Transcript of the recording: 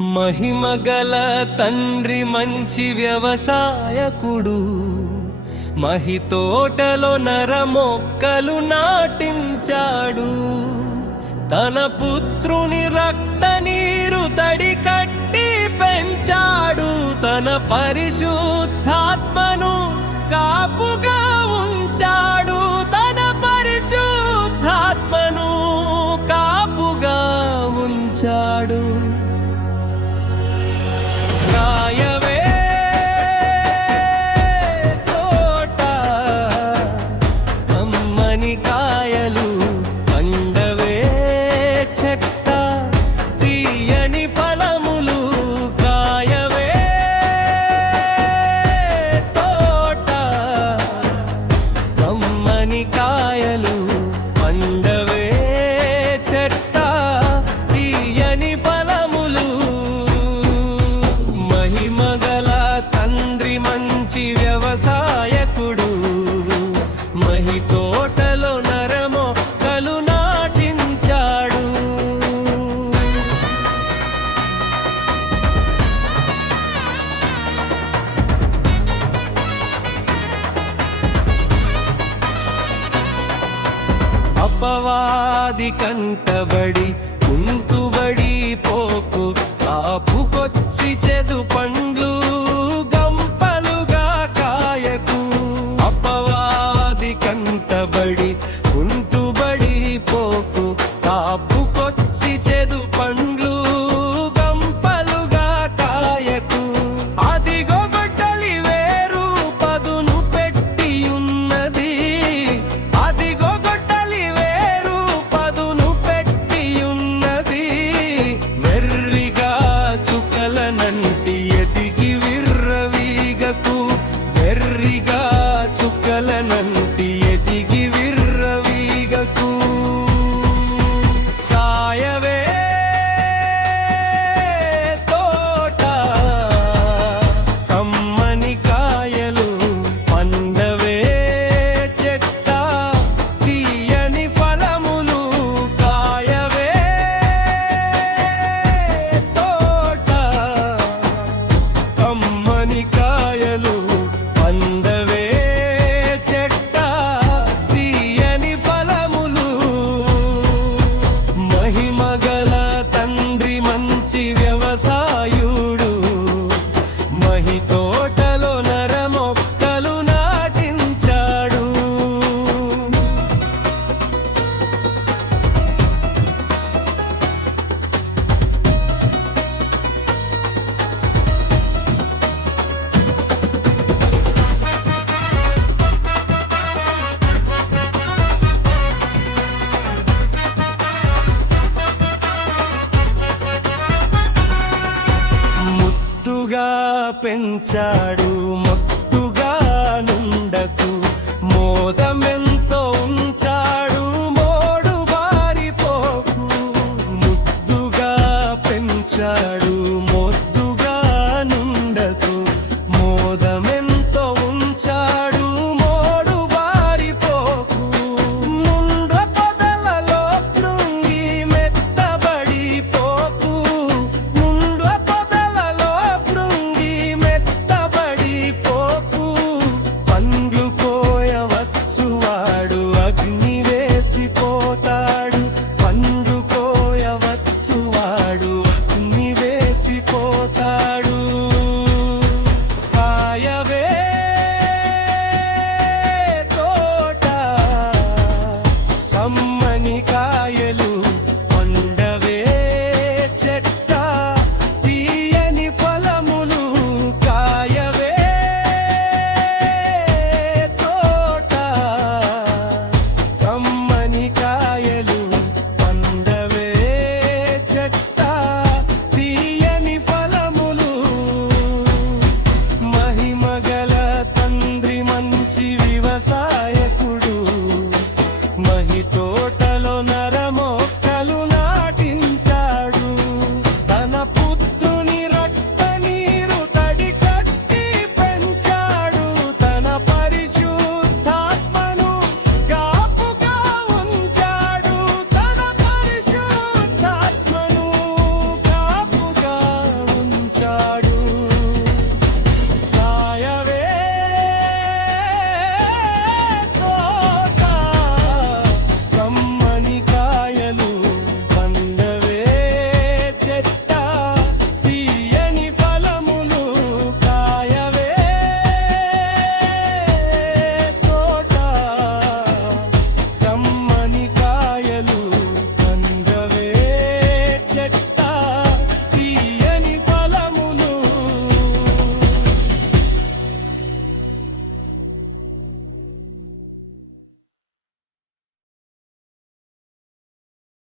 మహిమగల తండ్రి మంచి వ్యవసాయకుడు, మహితోటలో నరమొక్కలు నాటించాడు. తన పుత్రుని రక్త నీరు తడి కట్టి పెంచాడు. తన పరిశుద్ధాత్మను కాపుగా ఉంచాడు. తన పరిశుద్ధాత్మను కాపుగా ఉంచాడు. కాయవే తోట, కమ్మని కాయలు పండవే చెట్ట, తీయని ఫలములు కాయవే తోట, కమ్మని కాయలు పండవే చెట్ట, తీయని ఫలములు. మహిమగల తండ్రి మంచి వ్యవసాయకుడు, మహితోటలో నరమొక్కలు నాటించాడు. అపవాది కంటబడి కుంటుబడి పోకు, కాపుకొచ్చి చెదు పండ్లు గంపలుగా కాయకు. అపవాది కంటబడి కుంటుబడి పోకు, కాపుకొచ్చి చెదు పండ్లు గంపలుగా కాయకు. అదిగో గొడ్డలి వేరు పదును పెట్టి ఉన్నది. అదిగో గొడ్డలి వేరు పదును పెట్టి ఉన్నది. వెర్రిగా చుక్కలనంటి ఎదిగి విర్రవీగకు. వెర్రిగా చుక్కలనంటి ఎదిగి విర్రవీగకు. కాయవే తోట, కమ్మని కాయలు పండవే చెట్ట, తీయని ఫలములు కాయవే తోట, కమ్మని కాయలు పండవే చెట్ట, తీయని ఫలములు. మహిమగల తండ్రి మంచి వ్యవసాయుడు, మహితోటలో నరమొక్కలు నాటించాడు. ముద్దుగా పెంచాడు మొత్తుగా నుండకు. మోదమెంతో ఉంచాడు మోడు బారిపోకు. ముద్దుగా పెంచాడు మొద్దుగా నుండకు. మోదమెంతో ఉంచాడు మోడు బారిపోకు. ముండ్ల పొదలలో కృంగి మెత్తబడిపోకు. ముండ్ల పొదలలో కృంగి మెత్తబడిపోకు. పండ్లు కోయవచ్చువాడు అగ్ని వేసిపోతాడు. పండ్లు కోయవచ్చువాడు అగ్ని వేసిపోతాడు. కాయవే తోట, కమ్మని కాయలు పండవే చెట్ట, తీయని ఫలములు కాయవే తోట, కమ్మని కాయలు పండవే చెట్ట, తీయని ఫలములు. మహిమగల తండ్రి మంచి వ్యవసాయకుడు, మహితోటలో నరమొక్కలు నాటించాడు. తన పుత్రుని రక్త